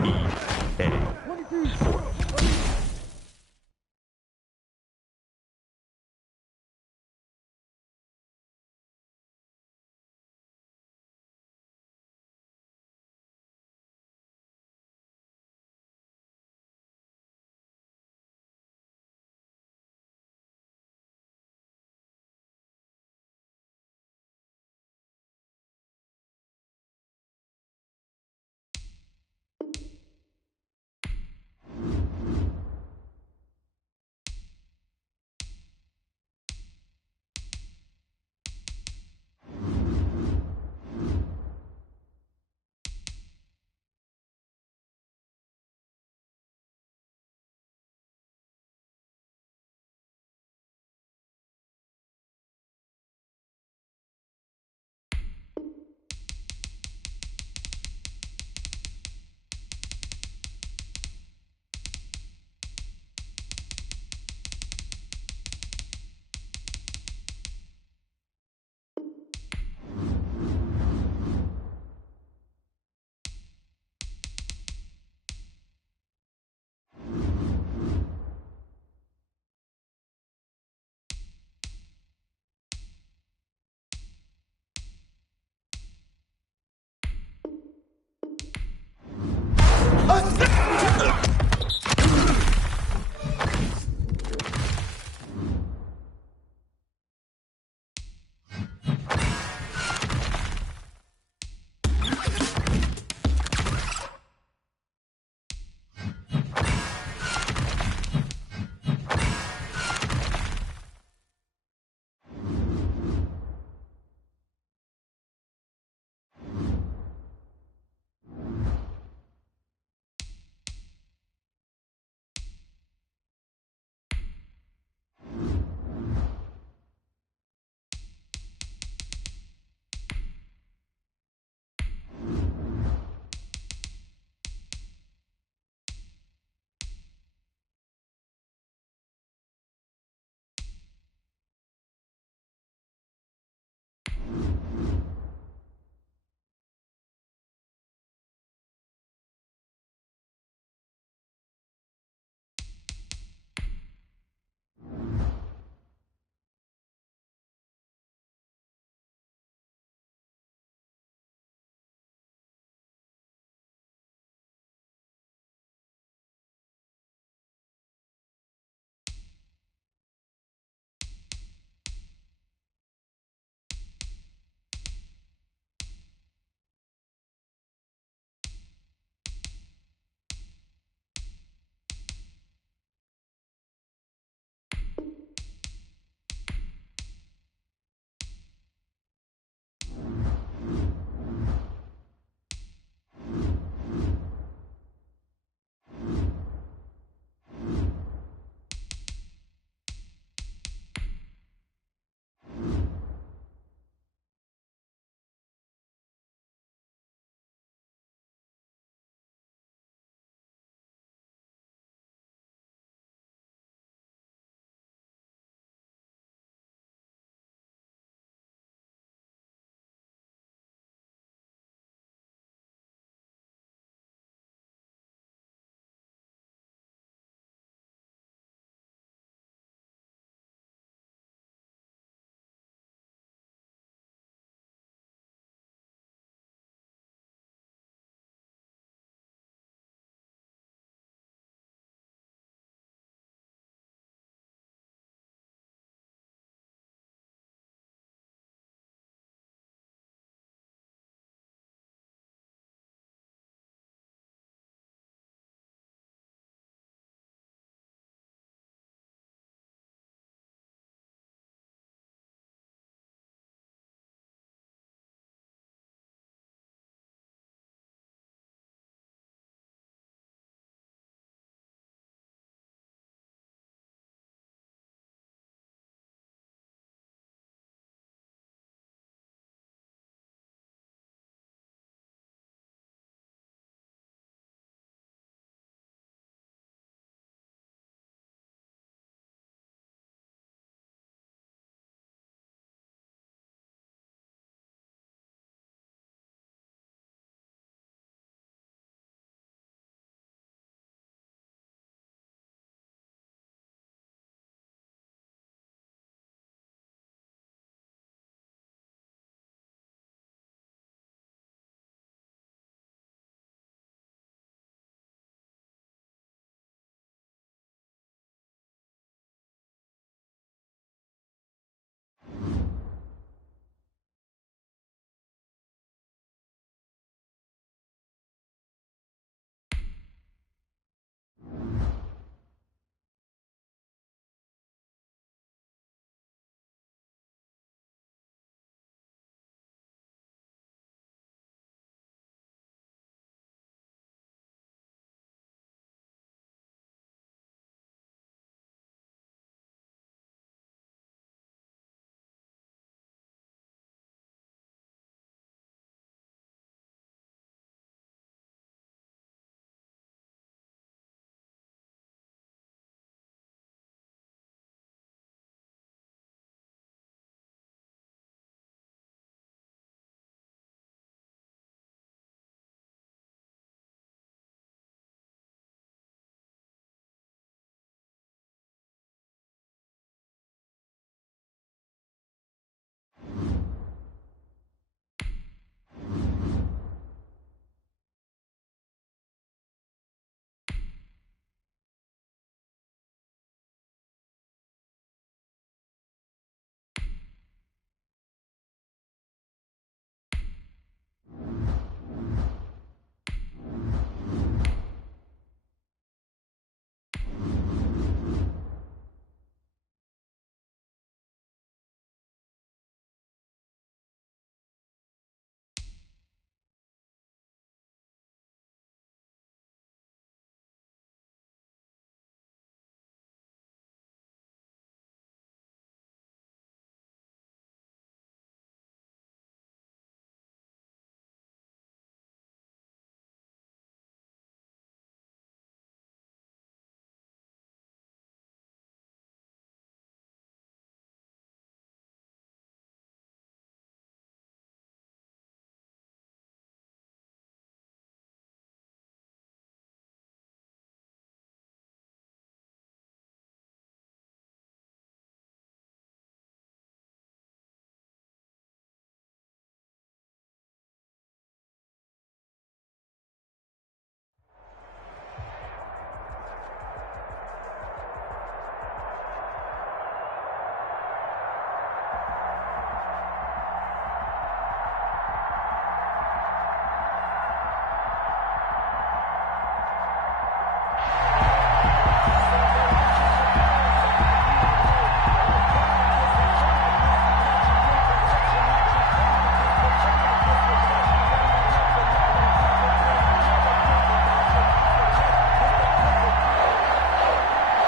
EA Sports.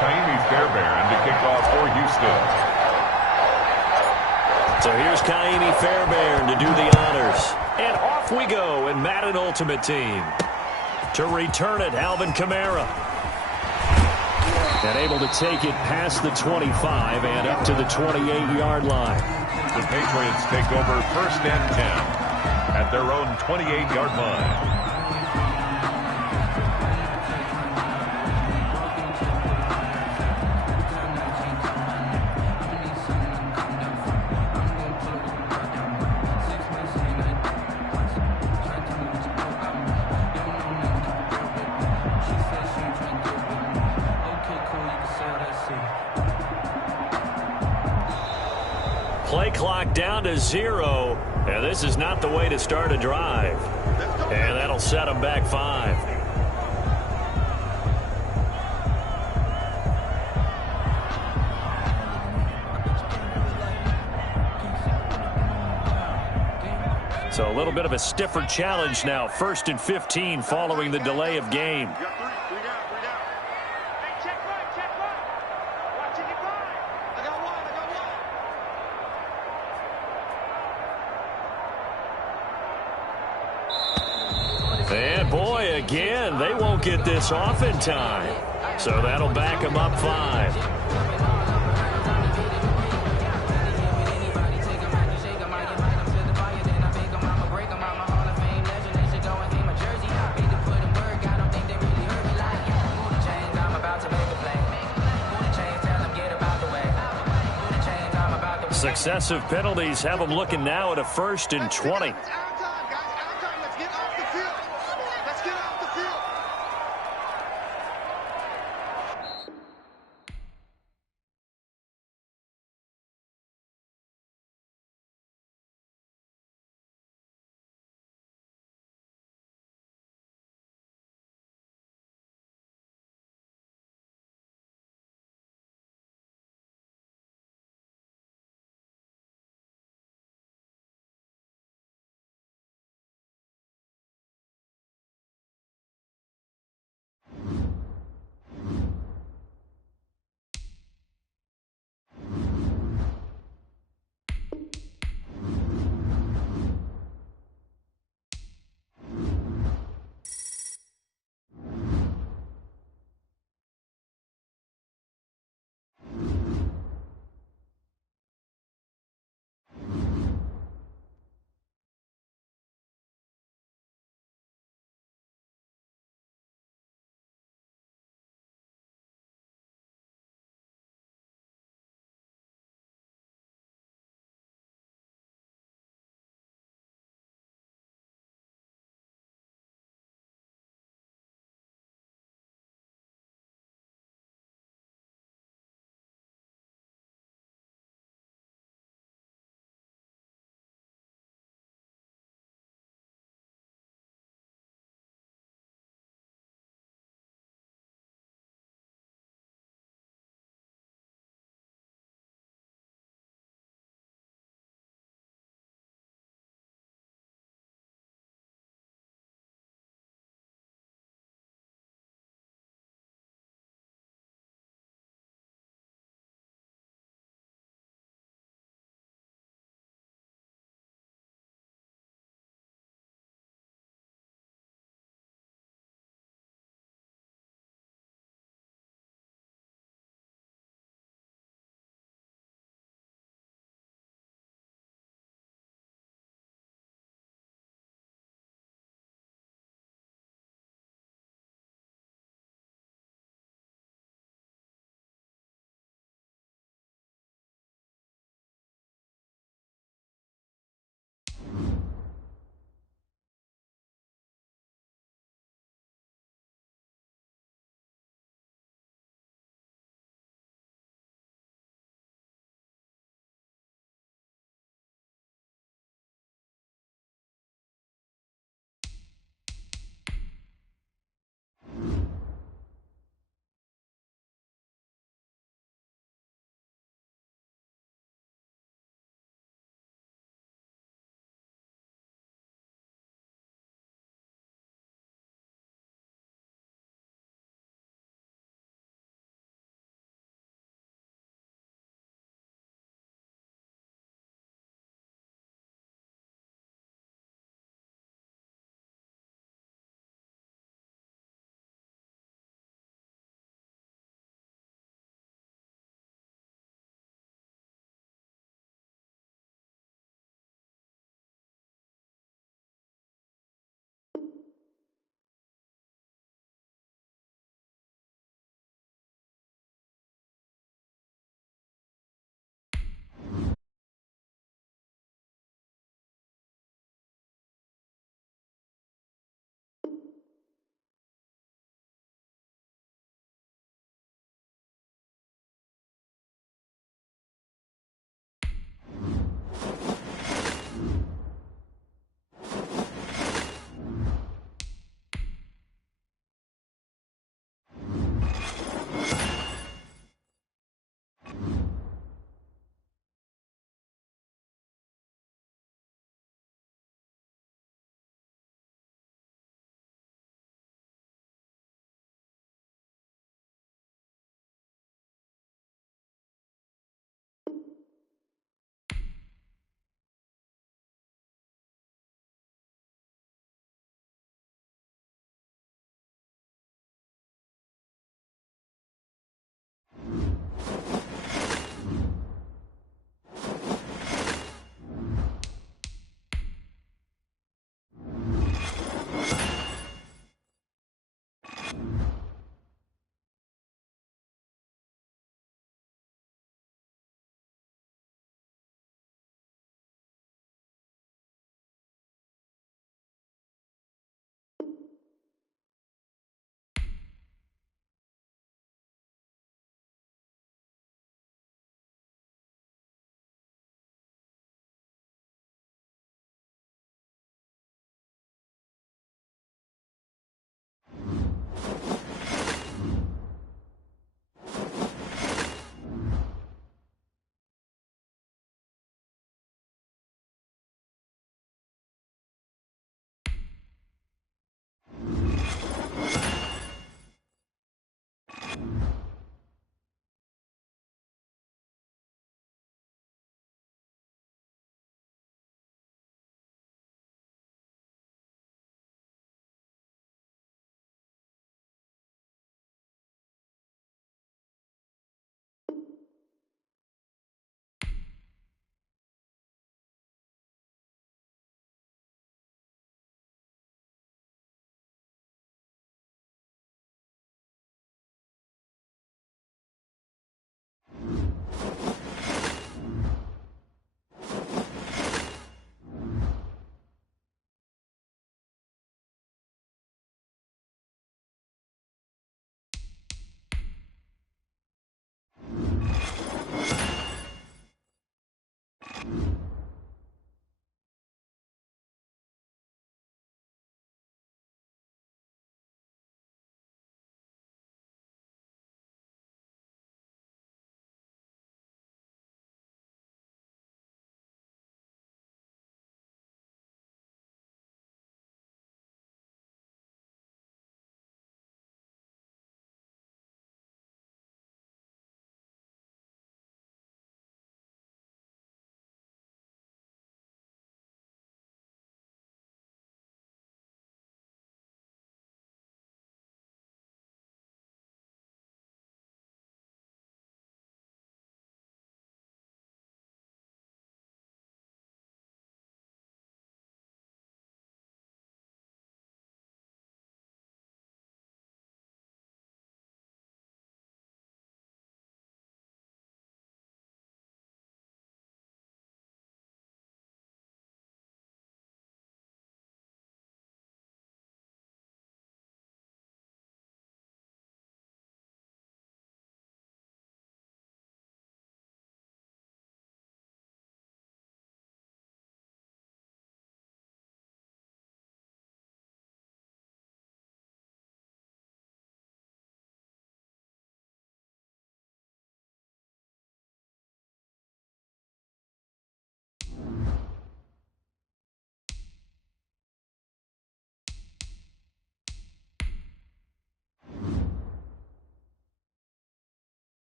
Kaimi Fairbairn to kick off for Houston. So here's Kaimi Fairbairn to do the honors. And off we go in Madden Ultimate Team. To return it, Alvin Kamara. And able to take it past the 25 and up to the 28-yard line. The Patriots take over 1st and 10 at their own 28-yard line. Play clock down to 0, and this is not the way to start a drive. And that'll set them back 5. So a little bit of a stiffer challenge now. 1st and 15 following the delay of game. And boy, again, they won't get this off in time. So that'll back them up 5. Successive penalties have them looking now at a 1st and 20.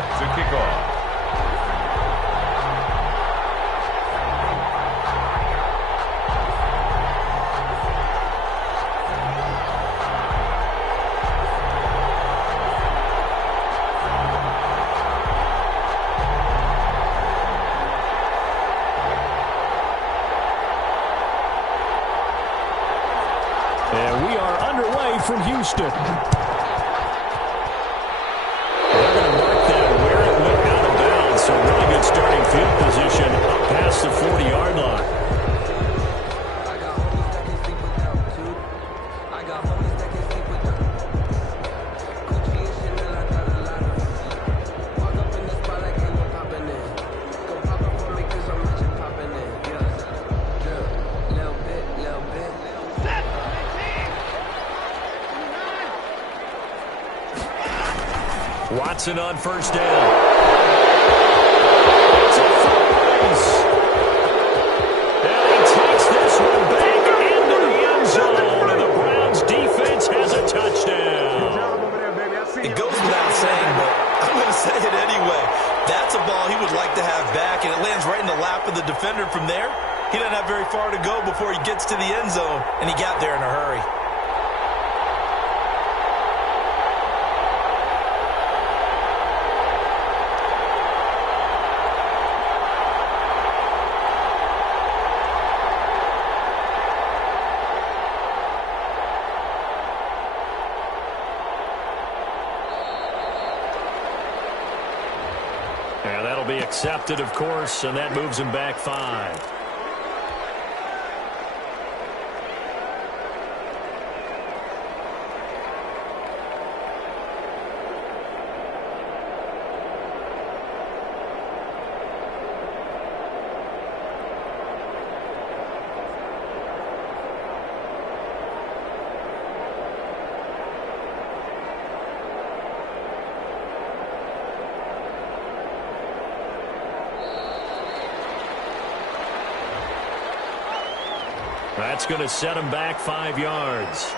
set to kick off. And we are underway from Houston. They're going to mark that where it went out of bounds. So really good starting field position up past the 40-yard line. Watson on first down. It's a race. And he takes this one back into the end zone. And the Browns defense has a touchdown. It goes without saying, but I'm going to say it anyway. That's a ball he would like to have back, and it lands right in the lap of the defender from there. He doesn't have very far to go before he gets to the end zone, and he got there in a hurry. And that'll be accepted, of course, and that moves him back 5. That's going to set him back 5 yards.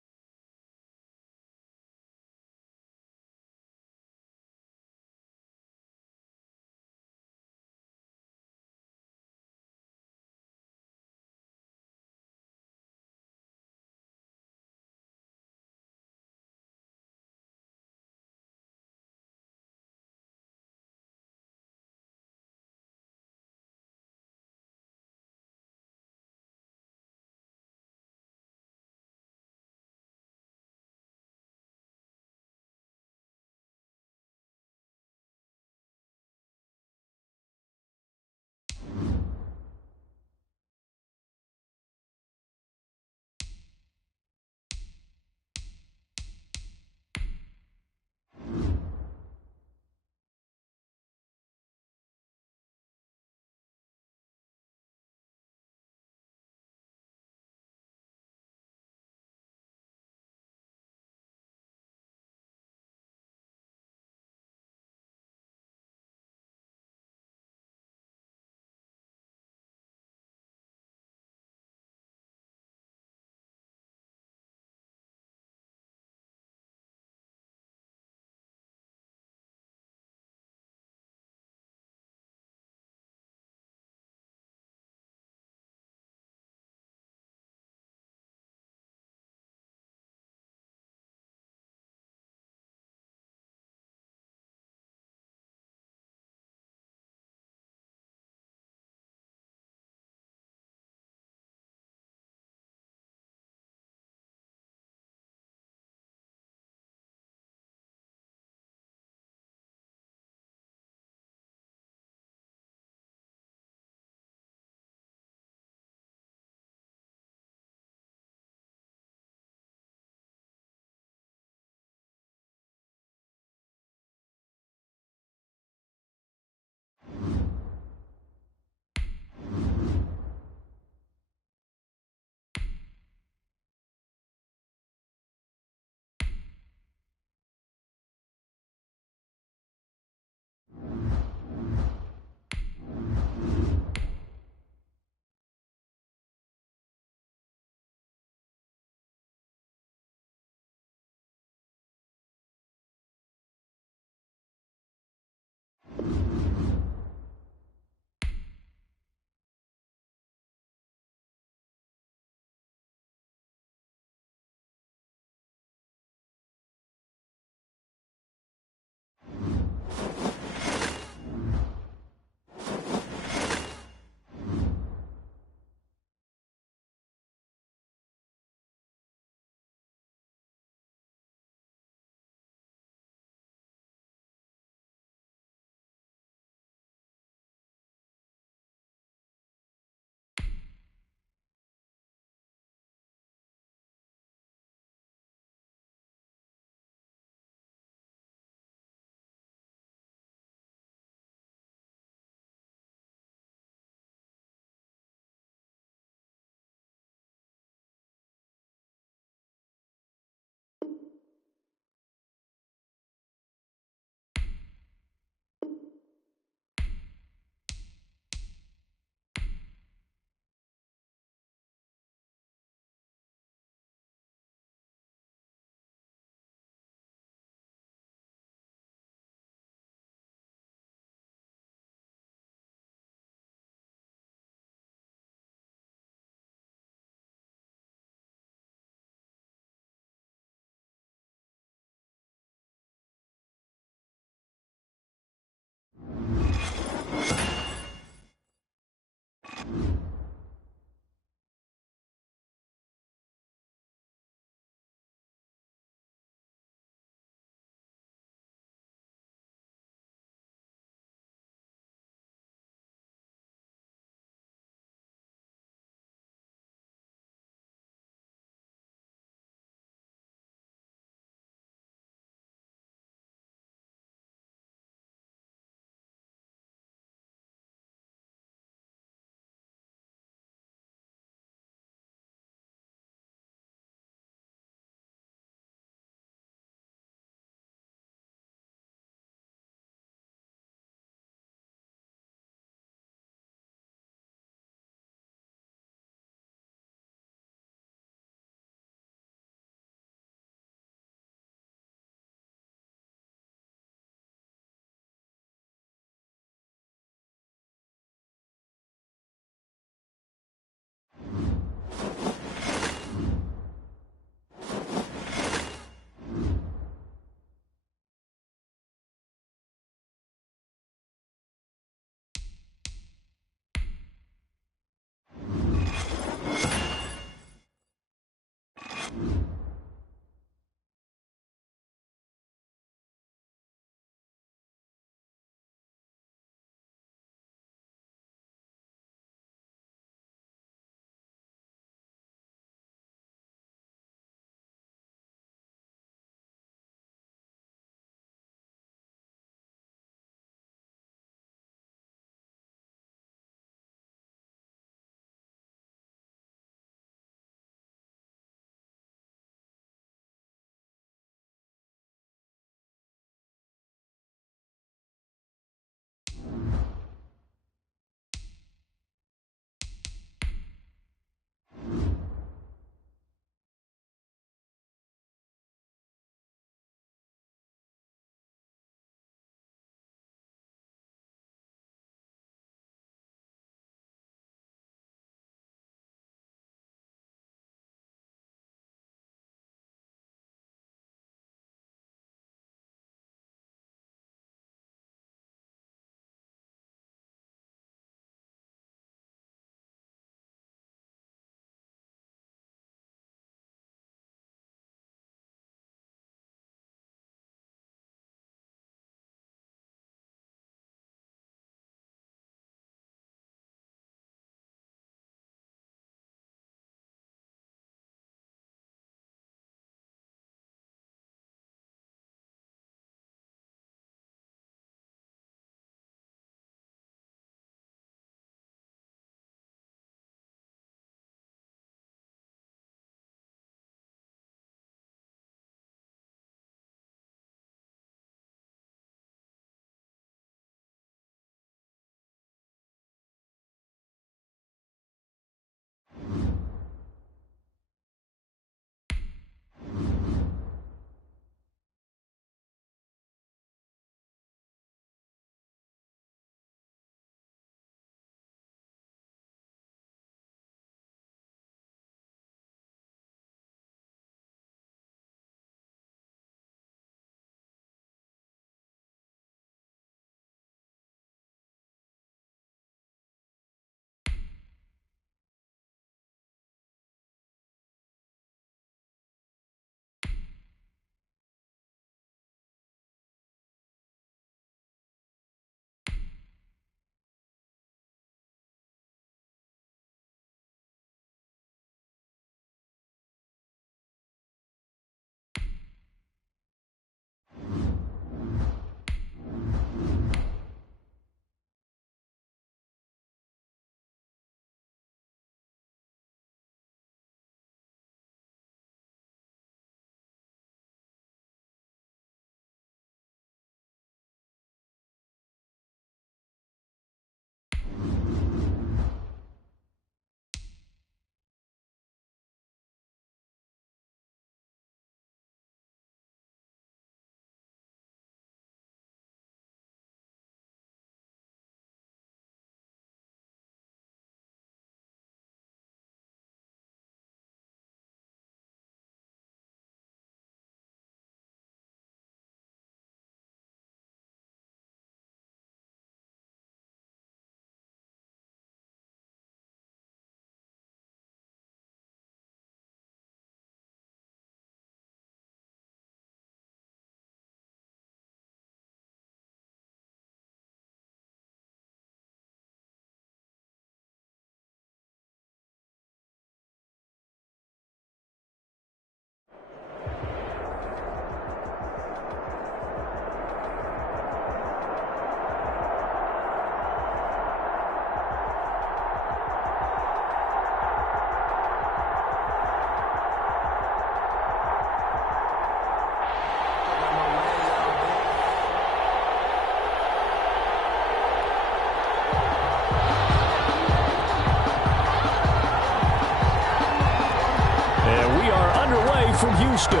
from Houston.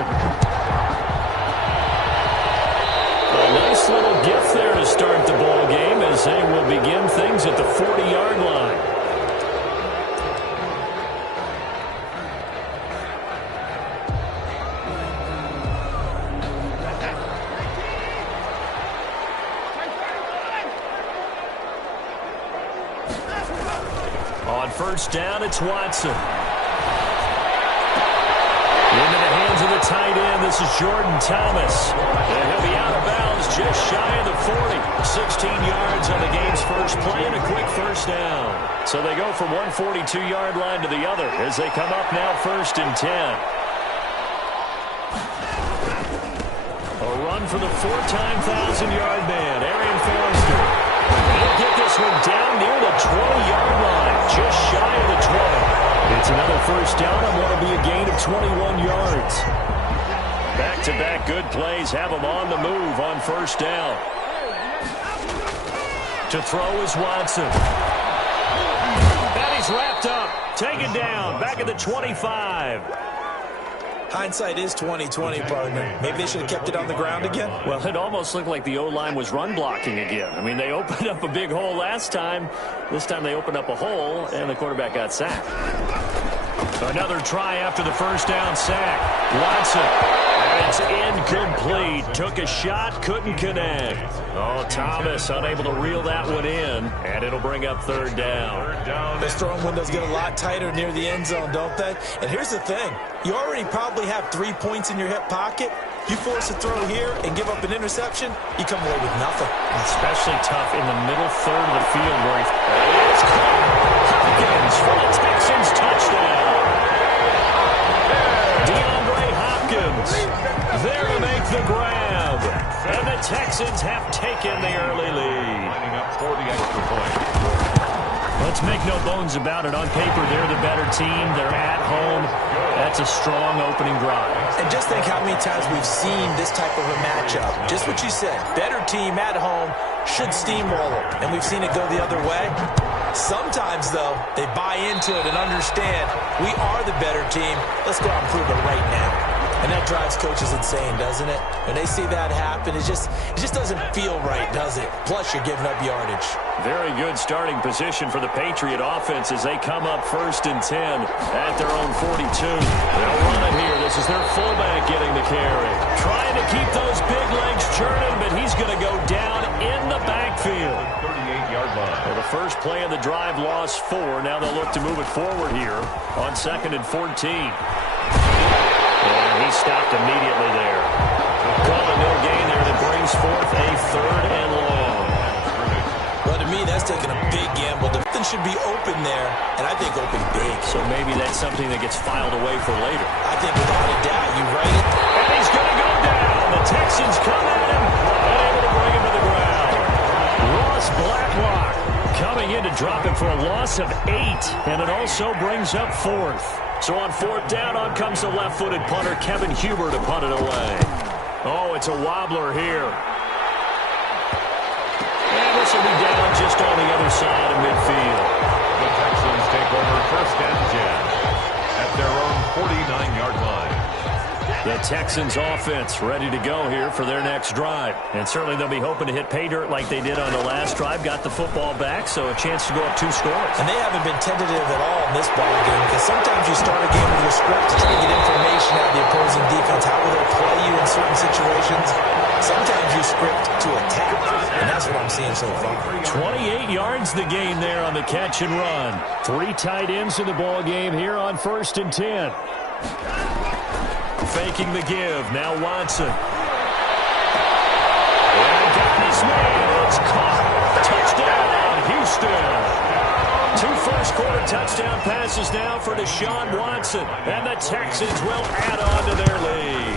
A nice little gift there to start the ball game as they will begin things at the 40-yard line. On first down, it's Watson. Into the hands of the tight end. This is Jordan Thomas. And he'll be out of bounds just shy of the 40. 16 yards on the game's first play and a quick first down. So they go from one 42-yard line to the other as they come up now first and 10. A run for the four-time 1,000-yard man, Arian Foster. He'll get this one down near the 20-yard line, just shy of the 20. It's another first down and what will be a gain of 21 yards. Back-to-back good plays have them on the move on first down. To throw is Watson. And he's wrapped up, taken down, back at the 25. Hindsight is 20/20, partner. Maybe they should have kept it on the ground again. Well, it almost looked like the O-line was run blocking again. I mean, they opened up a big hole last time. This time they opened up a hole, and the quarterback got sacked. Another try after the first down sack. Watson. And it's incomplete. Took a shot, couldn't connect. Oh, Thomas unable to reel that one in, and it'll bring up third down. Those throwing windows get a lot tighter near the end zone, don't they? And here's the thing. You already probably have 3 points in your hip pocket. You force a throw here and give up an interception, you come away with nothing. Especially tough in the middle third of the field where it's caught. Hopkins for the Texans touchdown. DeAndre Hopkins there to make the grab. And the Texans have taken the early lead. Lining up for the extra point. Let's make no bones about it. On paper, they're the better team. They're at home. That's a strong opening drive. And just think how many times we've seen this type of a matchup. Just what you said. Better team at home should steamroll them. And we've seen it go the other way. Sometimes, though, they buy into it and understand we are the better team. Let's go out and prove it right now. And that drives coaches insane, doesn't it? When they see that happen, it just doesn't feel right, does it? Plus, you're giving up yardage. Very good starting position for the Patriot offense as they come up first and 10 at their own 42. They'll run it here. This is their fullback getting the carry. Trying to keep those big legs churning, but he's going to go down in the backfield. 38-yard line. Well, the first play of the drive lost 4. Now they'll look to move it forward here on 2nd and 14. And he stopped immediately there. Call a no gain there that brings forth a 3rd and long. Well, to me, that's taking a big gamble. Nothing should be open there, and I think open big. So maybe that's something that gets filed away for later. I think without a doubt, you write it. And he's going to go down. The Texans come at him, unable to bring him to the ground. Ross Blacklock coming in to drop him for a loss of 8, and it also brings up 4th. So on 4th down, on comes the left-footed punter, Kevin Huber, to punt it away. Oh, it's a wobbler here. And this will be down just on the other side of midfield. The Texans take over first and 10 at their own 49-yard line. The Texans offense ready to go here for their next drive. And certainly they'll be hoping to hit pay dirt like they did on the last drive. Got the football back, so a chance to go up 2 scores. And they haven't been tentative at all in this ball game because sometimes you start a game with a script to try to get information out of the opposing defense. How will they play you in certain situations? Sometimes you script to attack, and that's what I'm seeing so far. 28 yards the gain there on the catch and run. 3 tight ends in the ball game here on 1st and 10. Faking the give. Now Watson. And got his man. It's caught. Touchdown, Houston. 2 first-quarter touchdown passes now for Deshaun Watson. And the Texans will add on to their lead.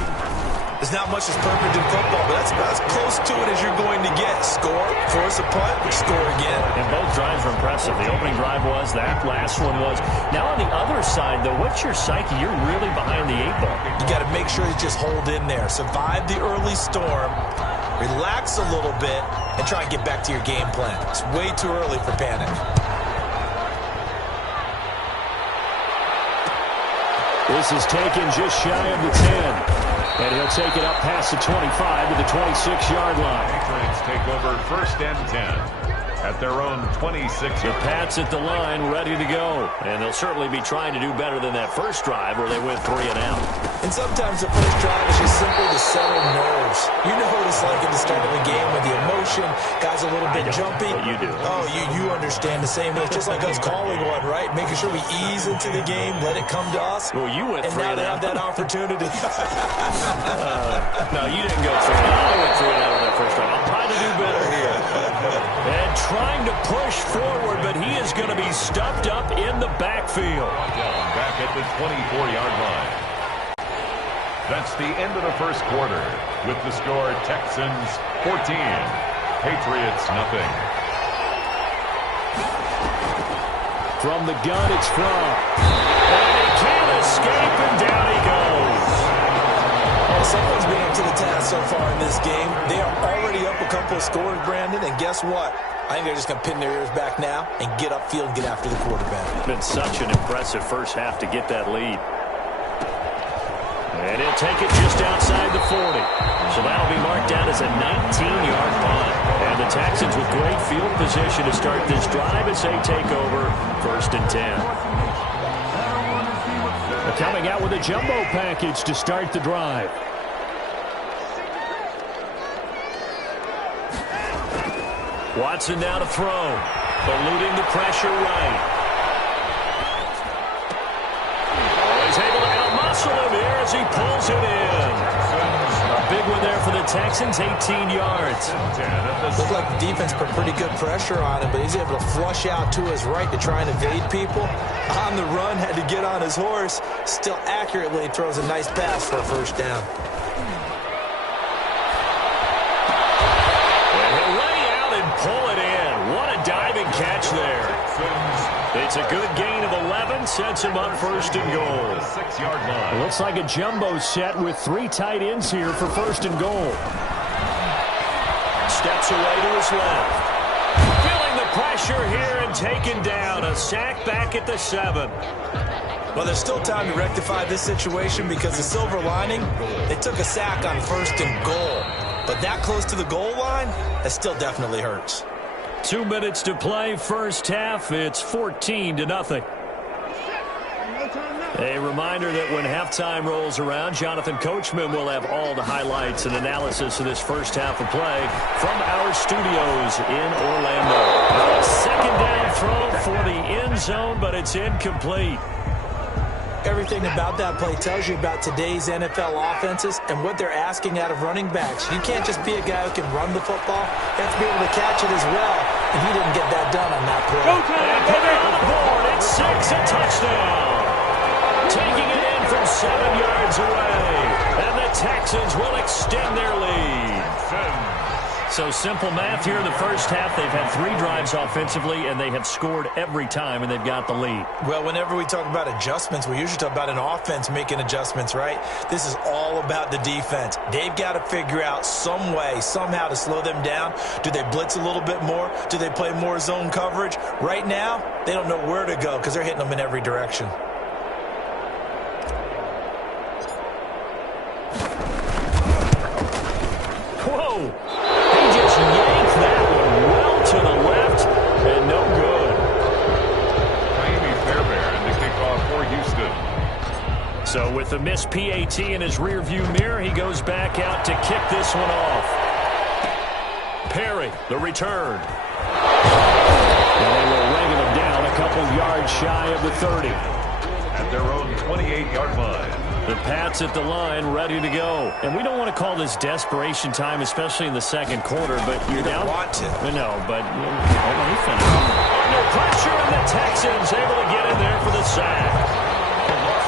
There's not much that's perfect in football, but that's about as close to it as you're going to get. Score, force a punt, score again. And both drives were impressive. The opening drive was, that last one was. Now on the other side, though, what's your psyche? You're really behind the 8 ball. You got to make sure you just hold in there. Survive the early storm, relax a little bit, and try and get back to your game plan. It's way too early for panic. This is taken just shy of the 10. And he'll take it up past the 25 to the 26-yard line. Patriots take over 1st and 10 at their own 26. The Pats at the line, ready to go. And they'll certainly be trying to do better than that first drive where they went 3 and out. And sometimes the first drive is just simply to settle nerves. You know what it's like at the start of a game with the emotion. Guys a little bit jumpy. But you do. Oh, you understand the same. It's just like us calling one, right? Making sure we ease into the game, let it come to us. Well, you went 3 and now and they out. have that opportunity. No, you didn't go 3 and out. I went 3 and out on that first drive. I'm trying to do better here. And trying to push forward, but he is going to be stuffed up in the backfield. Back at the 24-yard line. That's the end of the first quarter. With the score, Texans 14, Patriots nothing. From the gun, it's From. And he can't escape, and down he goes. Well, someone's been up to the task so far in this game. They are already up a couple of scores, Brandon, and guess what? I think they're just going to pin their ears back now and get upfield and get after the quarterback. It's been such an impressive first half to get that lead. And he'll take it just outside the 40. So that'll be marked down as a 19-yard punt. And the Texans with great field position to start this drive as they take over 1st and 10. They're coming out with a jumbo package to start the drive. Watson now to throw. Eluding the pressure right. He's able to outmuscle him here as he pulls it in. A big one there for the Texans, 18 yards. Looked like the defense put pretty good pressure on him, but he's able to flush out to his right to try and evade people. On the run, had to get on his horse. Still accurately throws a nice pass for a first down. And he'll lay out and pull it in. What a diving catch there. It's a good gain of 11, sets him up 1st and goal. 6-yard line. It looks like a jumbo set with 3 tight ends here for 1st and goal. Steps away to his left. Feeling the pressure here and taken down. A sack back at the 7. Well, there's still time to rectify this situation because the silver lining, they took a sack on 1st and goal. But that close to the goal line, that still definitely hurts. 2 minutes to play, first half. It's 14-0. A reminder that when halftime rolls around, Jonathan Coachman will have all the highlights and analysis of this first half of play from our studios in Orlando. Second down throw for the end zone, but it's incomplete. Everything about that play tells you about today's NFL offenses and what they're asking out of running backs. You can't just be a guy who can run the football. You have to be able to catch it as well, and he didn't get that done on that play. And put it on the board. It's 6, a touchdown. Taking it in from 7 yards away. And the Texans will extend their lead. So simple math here in the first half. They've had 3 drives offensively, and they have scored every time, and they've got the lead. Well, whenever we talk about adjustments, we usually talk about an offense making adjustments, right? This is all about the defense. They've got to figure out some way, somehow to slow them down. Do they blitz a little bit more? Do they play more zone coverage? Right now, they don't know where to go because they're hitting them in every direction. Whoa! He just yanked that one well to the left, and no good. Miami Fairbairn to kick off for Houston. So with the missed PAT in his rearview mirror, he goes back out to kick this one off. Perry, the return. And they will ring him down a couple yards shy of the 30. At their own 28-yard line. The Pats at the line, ready to go. And we don't want to call this desperation time, especially in the second quarter, but you're down. You don't want to. No, but he finished. Under pressure, and the Texans able to get in there for the sack.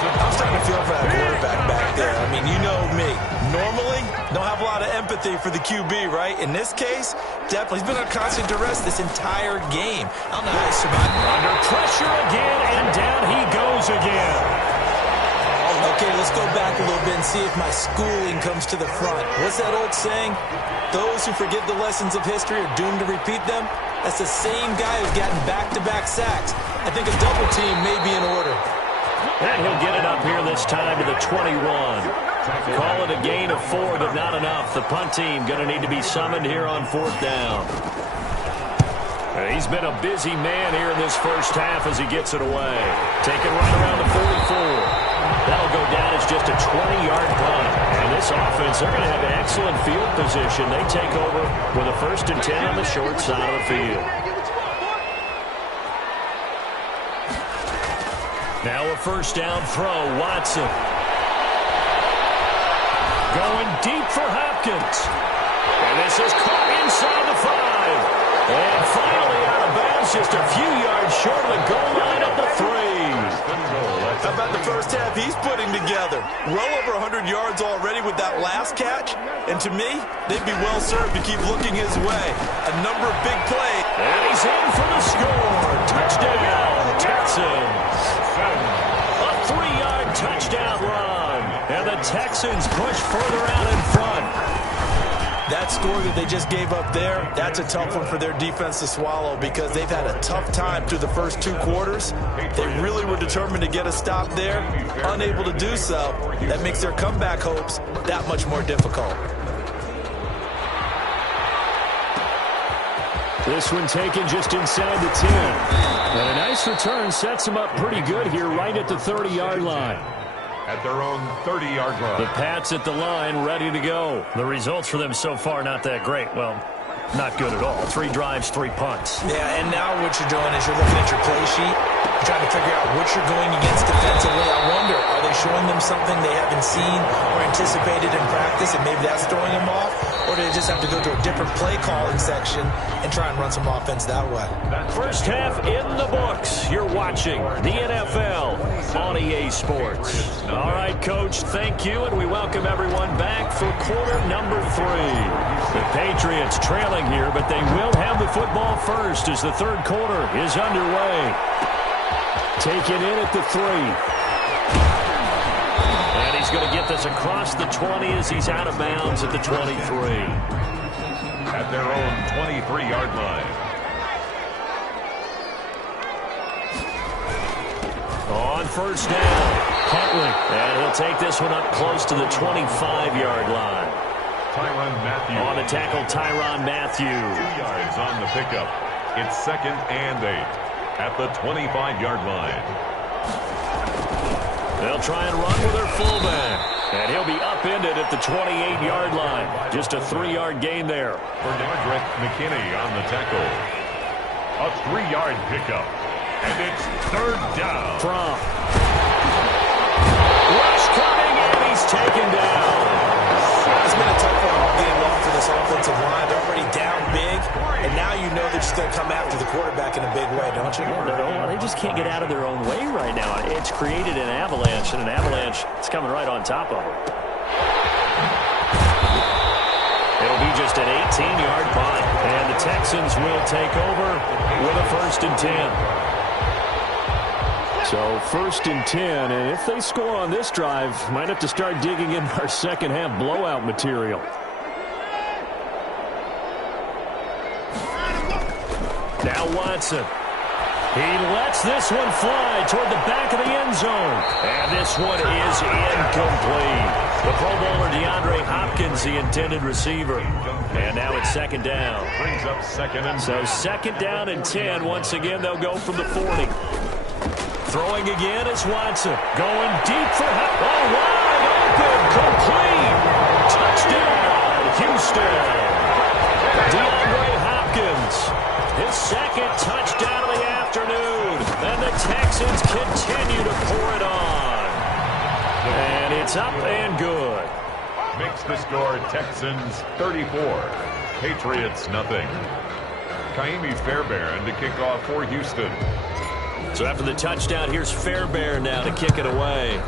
I'm starting to feel for that quarterback back there. I mean, you know me. Normally, don't have a lot of empathy for the QB, right? In this case, definitely. He's been on constant duress this entire game. I don't know how he survived. Under pressure again, and down he goes again. Okay, let's go back a little bit and see if my schooling comes to the front. What's that old saying? Those who forget the lessons of history are doomed to repeat them. That's the same guy who's gotten back-to-back sacks. I think a double team may be in order. And he'll get it up here in the this time to the 21. Call it a gain of 4, but not enough. The punt team going to need to be summoned here on 4th down. He's been a busy man here in this first half as he gets it away. Taken right around the 44. That'll go down as just a 20-yard punt. And this offense, they're going to have excellent field position. They take over with a 1st and 10 on the short side of the field. Now a 1st down throw, Watson. Going deep for Hopkins. And this is caught inside the 5. And finally out of bounds, just a few yards short of the goal line at the 3. How about the first half he's putting together? Well over 100 yards already with that last catch. And to me, they'd be well served to keep looking his way. A number of big plays. And he's in for the score. Touchdown, Texans. A 3-yard touchdown run. And the Texans push further out in front. That score that they just gave up there, that's a tough one for their defense to swallow because they've had a tough time through the first 2 quarters. They really were determined to get a stop there, unable to do so. That makes their comeback hopes that much more difficult. This one taken just inside the 10. And a nice return sets them up pretty good here right at the 30-yard line. At their own 30-yard line. The Pats at the line, ready to go. The results for them so far not that great. Well, not good at all. 3 drives, 3 punts. Yeah, and now what you're doing is you're looking at your play sheet. You're trying to figure out what you're going against defensively. I wonder, are they showing them something they haven't seen or anticipated in practice, and maybe that's throwing them off? Or do they just have to go to a different play calling section and try and run some offense that way? First half in the books. You're watching the NFL on EA Sports. All right, Coach, thank you, and we welcome everyone back for quarter number 3. The Patriots trailing here, but they will have the football first as the 3rd quarter is underway. Taken in at the 3. And he's going to get this across the 20 as he's out of bounds at the 23. At their own 23-yard line. On 1st down, Huntley. And he'll take this one up close to the 25-yard line. Tyrann Mathieu. On the tackle, Tyrann Mathieu. 2 yards on the pickup. It's 2nd and 8 at the 25-yard line. They'll try and run with their fullback. And he'll be upended at the 28-yard line. Just a 3-yard gain there. For Roderick McKinney on the tackle. A 3-yard pickup. And it's 3rd down. From. Rush coming, and he's taken down. It's been a tough one all game long for this offensive line. They're already down big, and now you know they're just going to come after the quarterback in a big way, don't you? They just can't get out of their own way right now. It's created an avalanche, and an avalanche is coming right on top of them. It'll be just an 18-yard punt, and the Texans will take over with a 1st and 10. So 1st and 10, and if they score on this drive, might have to start digging in our second half blowout material. Now Watson. He lets this one fly toward the back of the end zone. And this one is incomplete. The Pro Bowler DeAndre Hopkins, the intended receiver. And now it's 2nd down. Brings up 2nd and 10. So 2nd down and 10. Once again, they'll go from the 40. Throwing again is Watson. Going deep for wide open. Complete. Touchdown, Houston. DeAndre Hopkins. His 2nd touchdown of the afternoon. And the Texans continue to pour it on. And it's up and good. Makes the score Texans 34. Patriots nothing. Kaimi Fairbairn to kick off for Houston. So after the touchdown, here's Fairbairn now to kick it away.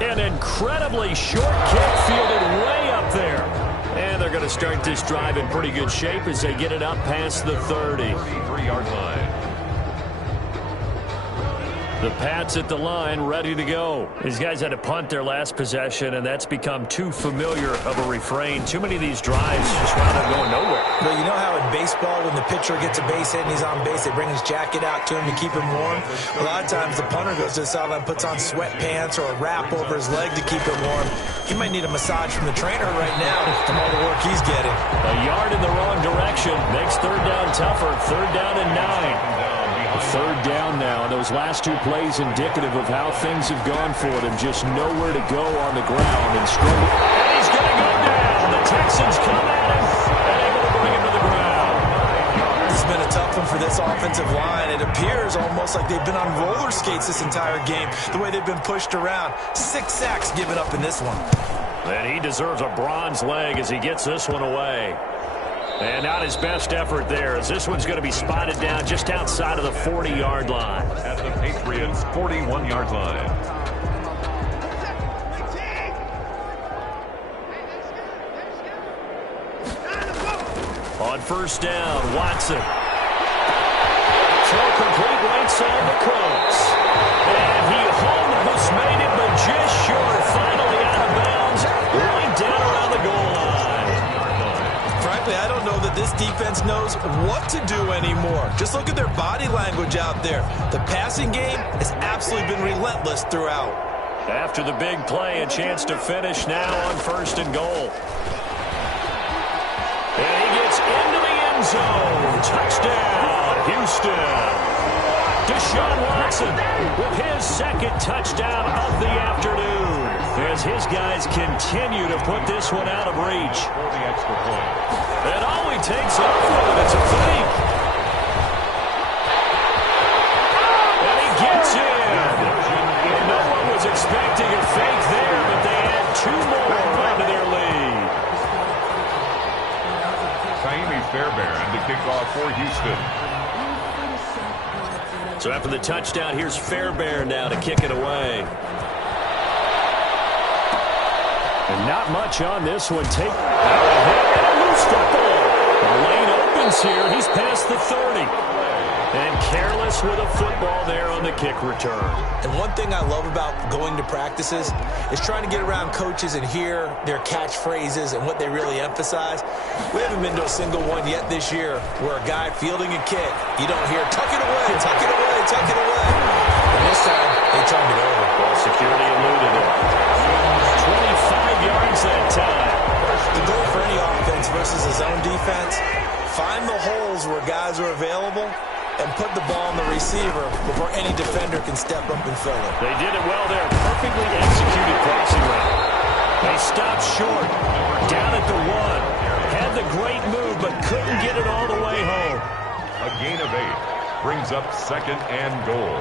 An incredibly short kick fielded way up there. And they're going to start this drive in pretty good shape as they get it up past the 30. 33-yard line. The Pats at the line, ready to go. These guys had to punt their last possession, and that's become too familiar of a refrain. Too many of these drives just wound up going nowhere. Well, you know how in baseball, when the pitcher gets a base hit and he's on base, they bring his jacket out to him to keep him warm? A lot of times the punter goes to the sideline, puts on sweatpants or a wrap over his leg to keep him warm. He might need a massage from the trainer right now from all the work he's getting. A yard in the wrong direction makes third down tougher. Third down and 9. Third down now, and those last two plays indicative of how things have gone for them. Just nowhere to go on the ground and struggle. And he's going to go down. The Texans come at him and able to bring him to the ground. It's been a tough one for this offensive line. It appears almost like they've been on roller skates this entire game, the way they've been pushed around. 6 sacks given up in this one. And he deserves a bronze leg as he gets this one away. And not his best effort there, as this one's going to be spotted down just outside of the 40-yard line. At the Patriots' 41-yard line. On first down, Watson. Throw complete right side to Cooks. And he almost made it, but just short. Finally out of bounds, right down around the goal line. Frankly, I don't know that this defense knows what to do anymore. Just look at their body language out there. The passing game has absolutely been relentless throughout. After the big play, a chance to finish now on first and goal. And he gets into the end zone. Touchdown, Houston. Deshaun Watson with his second touchdown of the afternoon, as his guys continue to put this one out of reach. For the extra point. And all he takes off with it, it's a fake. And he gets in. And no one was expecting a fake there, but they add 2 more onto their lead. Taimi Fairbairn to kick off for Houston. So after the touchdown, here's Fairbairn now to kick it away. And not much on this one. Take a loose football. The lane opens here. He's past the 30. And careless with a football there on the kick return. And one thing I love about going to practices is trying to get around coaches and hear their catchphrases and what they really emphasize. We haven't been to a single one yet this year where a guy fielding a kick, you don't hear, tuck it away, tuck it away, tuck it away. And this time, they turned it over. Well, security eluded it. 25 yards that time. The goal for any offense versus a zone defense, find the holes where guys are available and put the ball on the receiver before any defender can step up and fill it. They did it well there. Perfectly executed crossing route. They stopped short. Down at the 1. Had the great move, but couldn't get it all the way home. A gain of 8 brings up second and goal.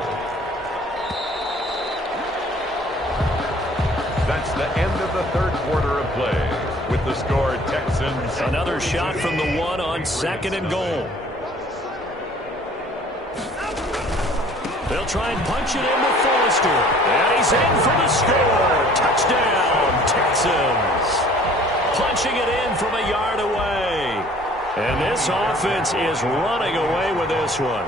That's the end of the third quarter of play. With the score, Texans. Another shot from the 1 on second and goal. They'll try and punch it in with Forrester. And he's in for the score. Touchdown, Texans. Punching it in from a yard away. And this offense is running away with this one,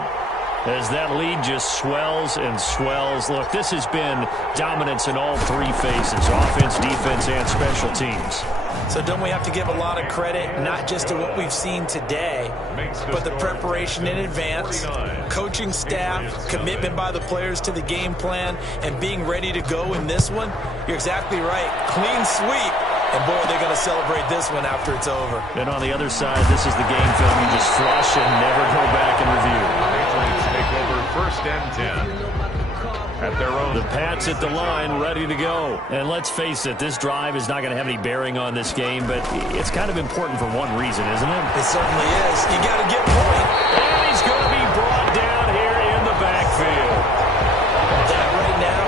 as that lead just swells and swells. Look, this has been dominance in all 3 phases, offense, defense, and special teams. So don't we have to give a lot of credit, not just to what we've seen today, but the preparation in advance, coaching staff, commitment by the players to the game plan, and being ready to go in this one? You're exactly right. Clean sweep. And, boy, they're going to celebrate this one after it's over. And on the other side, this is the game film you just flush and never go back and review. Patriots take over first and 10. At their own. The Pats at the line, ready to go. And let's face it, this drive is not going to have any bearing on this game, but it's kind of important for one reason, isn't it? It certainly is. You got to get a point. And he's going to be brought down here in the backfield. That right now,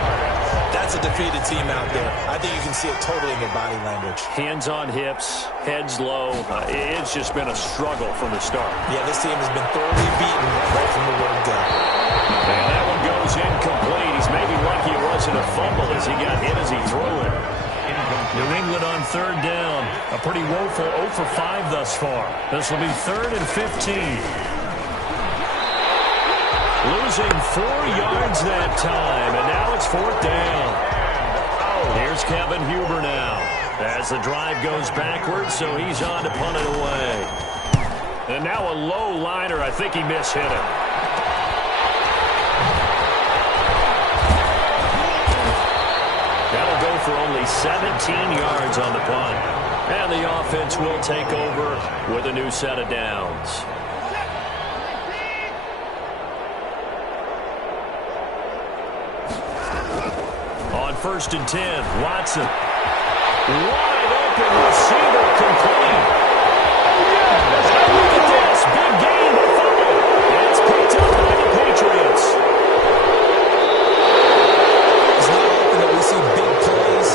that's a defeated team out there. I think you can see it totally in their body language. Hands on hips, heads low. It's just been a struggle from the start. Yeah, this team has been thoroughly beaten right from the word go. And that one goes incomplete. He's maybe lucky it wasn't a fumble as he got hit as he threw it. New England on third down. A pretty woeful 0 for 5 thus far. This will be 3rd and 15. Losing 4 yards that time, and now it's 4th down. Here's Kevin Huber now as the drive goes backwards, so he's on to punt it away. And now a low liner. I think he mishit it. That'll go for only 17 yards on the punt. And the offense will take over with a new set of downs. On 1st and 10, Watson. Wide open receiver complete. Look at this. Big gain. It's picked up by the Patriots. It's not often that we see big plays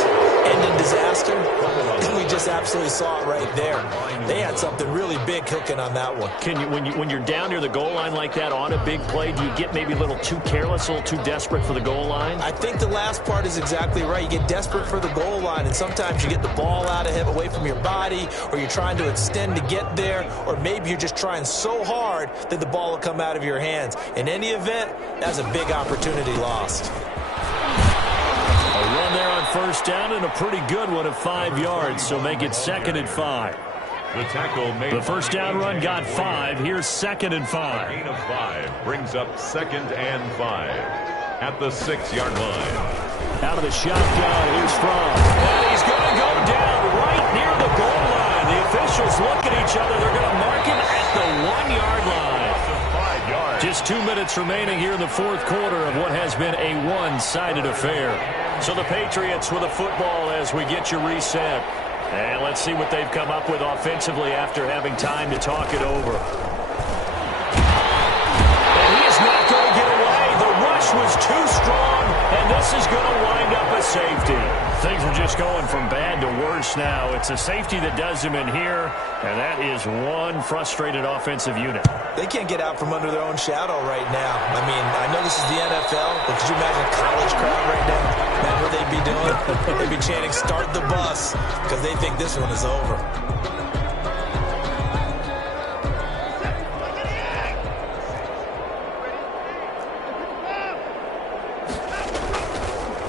end in disaster. And we just absolutely saw it right there. They had something really big cooking on that one. Can you, when you're down near the goal line like that on a big play, do you get maybe a little too careless, a little too desperate for the goal line? I think the last part is exactly right. You get desperate for the goal line, and sometimes you get the ball out of him, away from your body, or you're trying to extend to get there, or maybe you're just trying so hard that the ball will come out of your hands. In any event, that's a big opportunity lost. A run there on 1st down and a pretty good one of 5 yards, so make it 2nd and 5. The tackle made. The 1st down run got 5. Here's 2nd and 5. Gain of 5 brings up 2nd and 5 at the 6-yard line. Out of the shotgun, here's Fromm. And he's going to go down right near the goal line. The officials look at each other. They're going to mark him at the 1-yard line. 5 yards. Just 2 minutes remaining here in the 4th quarter of what has been a one-sided affair. So the Patriots with a football as we get you reset. And let's see what they've come up with offensively after having time to talk it over. And he is not going to get away. The rush was too strong, and this is going to wind up a safety. Things are just going from bad to worse now. It's a safety that does him in here, and that is one frustrated offensive unit. They can't get out from under their own shadow right now. I mean, I know this is the NFL, but could you imagine a college crowd right now? Imagine what they'd be doing. They'd be chanting, "Start the bus," because they think this one is over.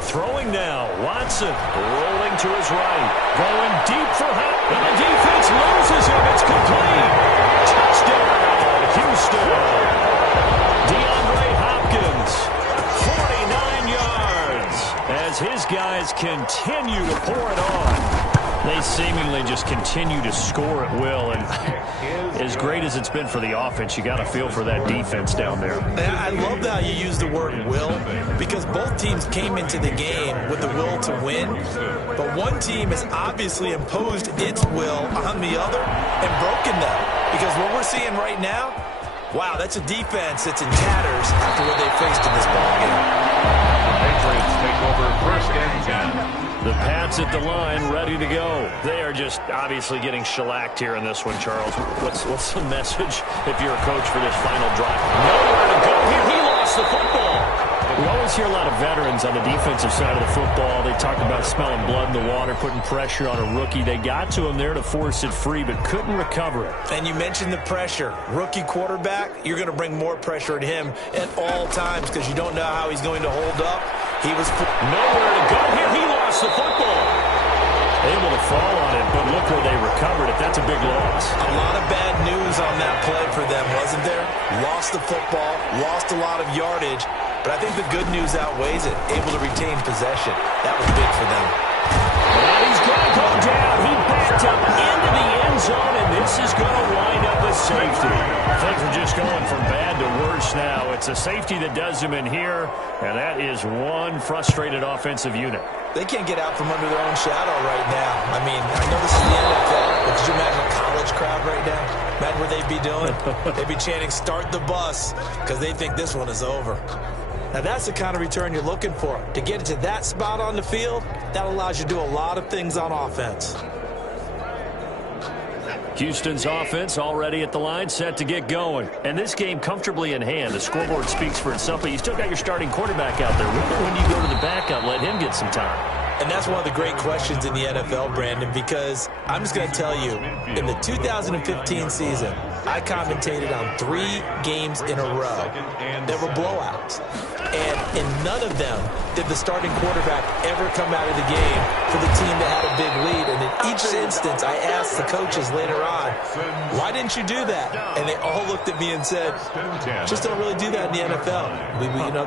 Throwing now, Watson rolling to his right, going deep for Hunt, and the defense loses him. It's complete. Touchdown, Houston. DeAndre Hopkins, 49 yards, as his guys continue to pour it on. They seemingly just continue to score at will, and as great as it's been for the offense, you got to feel for that defense down there. I love how you use the word will, because both teams came into the game with the will to win, but one team has obviously imposed its will on the other and broken them, because what we're seeing right now, wow, that's a defense that's in tatters after what they faced in this ballgame. Patriots take over 1st and 10. The Pats at the line, ready to go. They are just obviously getting shellacked here in this one, Charles. What's the message if you're a coach for this final drive? Nowhere to go here. He lost the football. We always hear a lot of veterans on the defensive side of the football. They talk about smelling blood in the water, putting pressure on a rookie. They got to him there to force it free, but couldn't recover it. And you mentioned the pressure. Rookie quarterback, you're going to bring more pressure at him at all times because you don't know how he's going to hold up. He was nowhere to go here. He lost the football. Able to fall on it, but look where they recovered it. That's a big loss. A lot of bad news on that play for them, wasn't there? Lost the football, lost a lot of yardage, but I think the good news outweighs it. Able to retain possession. That was big for them. And he's going to go down. He backed up into the end zone, and this is going to wind up a safety. Things are just going from bad to worse now. It's a safety that does him in here, and that is one frustrated offensive unit. They can't get out from under their own shadow right now. I mean, I know this is the NFL, but could you imagine a college crowd right now? Imagine what they'd be doing. They'd be chanting, "Start the bus," because they think this one is over. Now, that's the kind of return you're looking for. To get it to that spot on the field, that allows you to do a lot of things on offense. Houston's offense already at the line, set to get going. And this game comfortably in hand. The scoreboard speaks for itself, but you still got your starting quarterback out there. When do you go to the backup, let him get some time? And that's one of the great questions in the NFL, Brandon, because I'm just going to tell you, in the 2015 season, I commentated on 3 games in a row that were blowouts. And in none of them did the starting quarterback ever come out of the game for the team that had a big lead. And in each instance, I asked the coaches later on, why didn't you do that? And they all looked at me and said, just don't really do that in the NFL.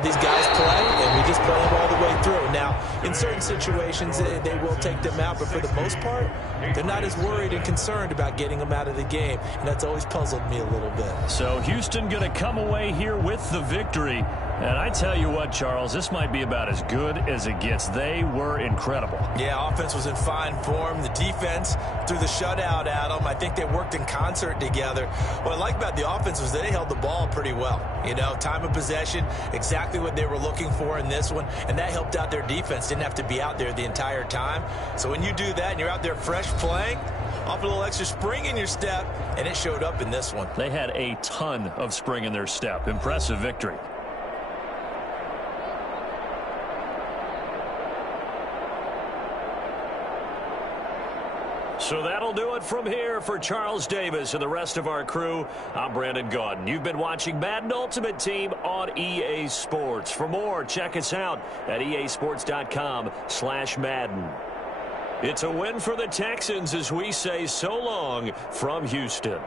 These guys play, and we just play them all the way through. Now, in certain situations, they will take them out, but for the most part, they're not as worried and concerned about getting them out of the game. And that's always puzzled me a little bit. So Houston going to come away here with the victory. And I tell you what, Charles, this might be about as good as it gets. They were incredible. Yeah, offense was in fine form. The defense threw the shutout at them. I think they worked in concert together. What I like about the offense was they held the ball pretty well. Time of possession, exactly what they were looking for in this one, and that helped out their defense. Didn't have to be out there the entire time. So when you do that and you're out there fresh playing, off a little extra spring in your step, and it showed up in this one. They had a ton of spring in their step. Impressive victory. So that'll do it from here for Charles Davis and the rest of our crew. I'm Brandon Gaudin. You've been watching Madden Ultimate Team on EA Sports. For more, check us out at easports.com/Madden. It's a win for the Texans as we say so long from Houston.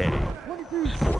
A.